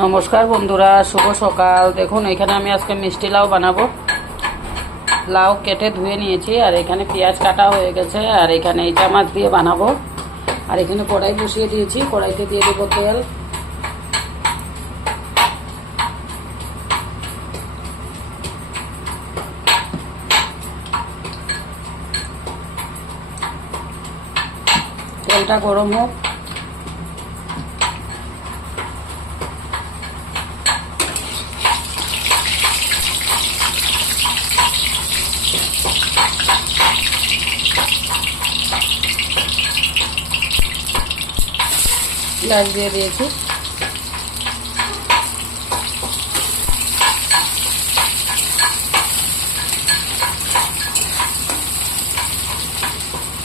নমস্কার বন্ধুরা, শুভ সকাল। দেখুন এখানে আমি আজকে মিষ্টি লাউ বানাবো। লাউ কেটে ধুয়ে নিয়েছি, আর এখানে পেঁয়াজ কাটা হয়ে গেছে, আর এখানে ইচা মাছ দিয়ে বানাবো। আর এখানে কড়াই বসিয়ে দিয়েছি, কড়াইতে দিয়ে দেবো তেল। তেলটা গরম হোক। পেঁয়াজ দিয়ে দিয়েছি।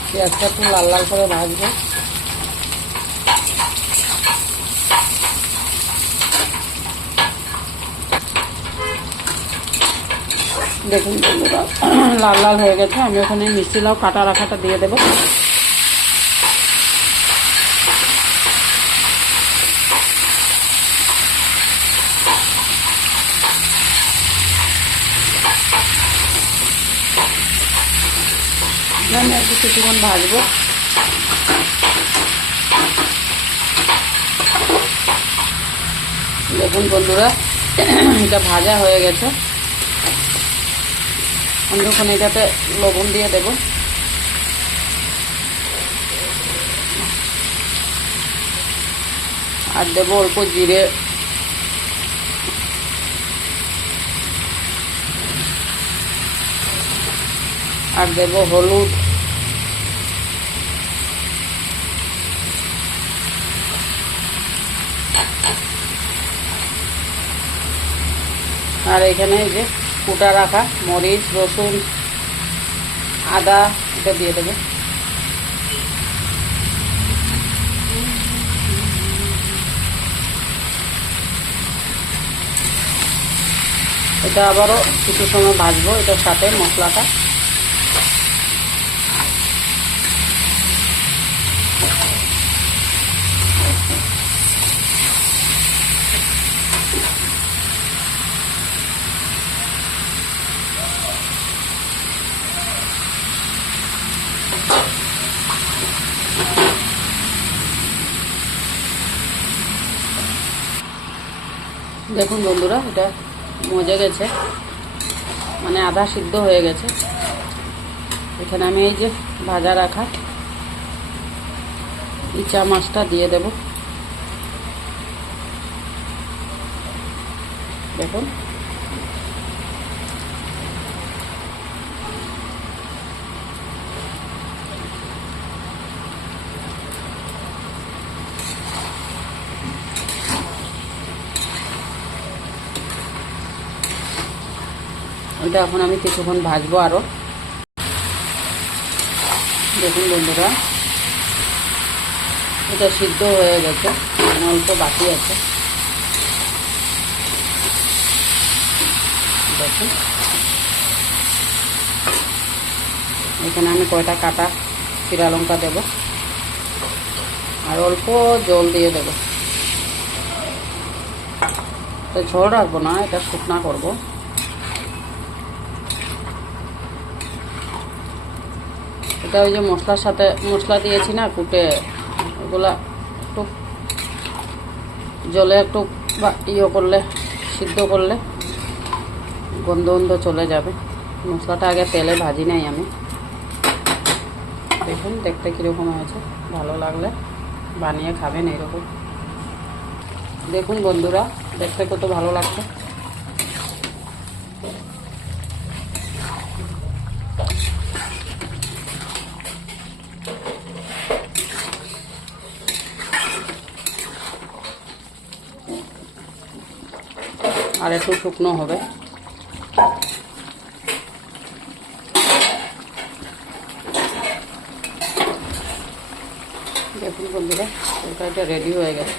পেঁয়াজটা একটু লাল লাল করে ভাজবো। দেখুন বন্ধুরা, লাল লাল হয়ে গেছে। আমি ওখানে মিষ্টি লাউ কাটা রাখাটা দিয়ে দেবো। আমি আর কিছুক্ষণ ভাজবো। দেখুন বন্ধুরা, এটা ভাজা হয়ে গেছে। আমি ওখানে এটাতে লবণ দিয়ে দেব। আর দেবো অল্প জিরে, আর দেব হলুদ, আর এখানে এই যে কুটা রাখা মরিচ, রসুন, আদা, এটা দিয়ে দেবো। এটা আবারও কিছু সময় ভাজবো এটার সাথে মশলাটা। দেখুন বন্ধুরা, এটা মজে গেছে, মানে আধা সিদ্ধ হয়ে গেছে। এখানে আমি এই যে ভাজা রাখা ইচা মাছটা দিয়ে দেব। দেখুন এটা এখন আমি কিছুক্ষণ ভাজবো আরও। দেখুন বন্ধুরা, এটা সিদ্ধ হয়ে গেছে, মানে অল্প বাকি আছে। দেখুন এখানে আমি কয়টা কাটা চিরা লঙ্কা দেব, আর অল্প জল দিয়ে দেব। তো ঝোল রাখবো না, এটা শুকনা করবো। এটা ওই যে মশলার সাথে মশলা দিয়েছি না কুটে, ওগুলা একটু জলে একটু ইয়ে করলে, সিদ্ধ করলে গন্ধ গন্ধ চলে যাবে। মশলাটা আগে তেলে ভাজি নাই আমি। দেখুন দেখতে কীরকম হয়েছে, ভালো লাগলে বানিয়ে খাবেন এইরকম। দেখুন বন্ধুরা, দেখতে কত ভালো লাগছে। আর একটু শুকনো হবে। দেখুন বন্ধুরা, এটা রেডি হয়ে গেছে।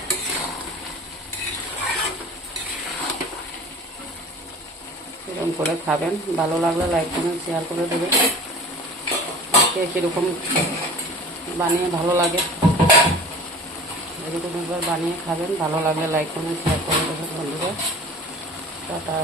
এরকম করে খাবেন। ভালো লাগলে লাইক কমেন্ট শেয়ার করে দেবেন। কে কীরকম বানিয়ে ভালো লাগে এরকম একবার বানিয়ে খাবেন, ভালো লাগলে লাইক করুন, শেয়ার করে দেবেন বন্ধুরা। টাটা।